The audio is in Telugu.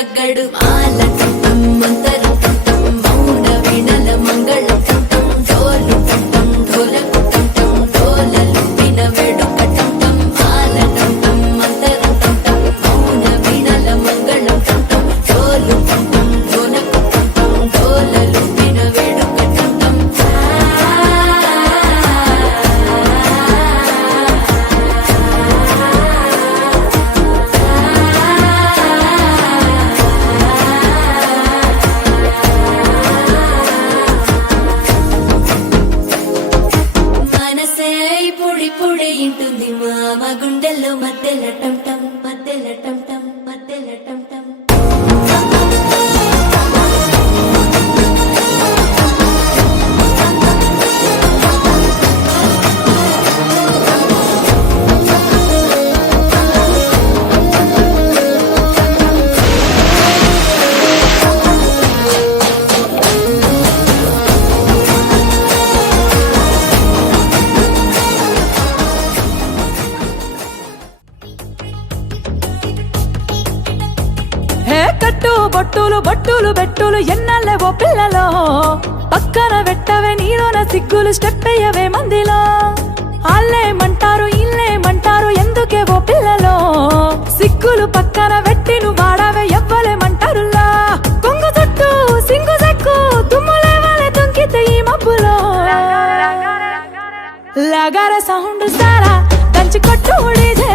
తగ్గడు మాల కంఠం మంతర కంఠం మౌన వీణల మంగళ కంఠం డోలు కంఠం ఢోలకు కంఠం డోలలు విన వేడుక కంఠం మాల కంఠం మంతర కంఠం మౌన వీణల మంగళ కంఠం డోలు కంఠం ఢోలకు కంఠం డోలలు విన వేడుక కంఠం మనసే పొడి పొడి ఇంటుంది మామ గుండెల్లో మధ్యల టంటం మధ్యల టంటం మధ్యల టంటం హే కట్టు బొట్టులు బొట్టులు బెట్టులు ఎన్నెల్లవో పిల్లలో పక్కన వెట్టవే నీలోన సిగ్గులు స్టెప్ అయ్యవే మందిలో ఆళ్ళేమంటారు ఇల్లేమంటారు ఎందుకేవో పిల్లలో సిగ్గులు పక్కన వెట్టి నువ్వు వాడవే ఎవ్వలేమంటారులా కొంగు చుట్టూ సింగు చెక్కు తుమ్ములేవాలే తుంకితే ఈ మబ్బులో లాగార సౌండ్ సారా దంచి కొట్టు డీజే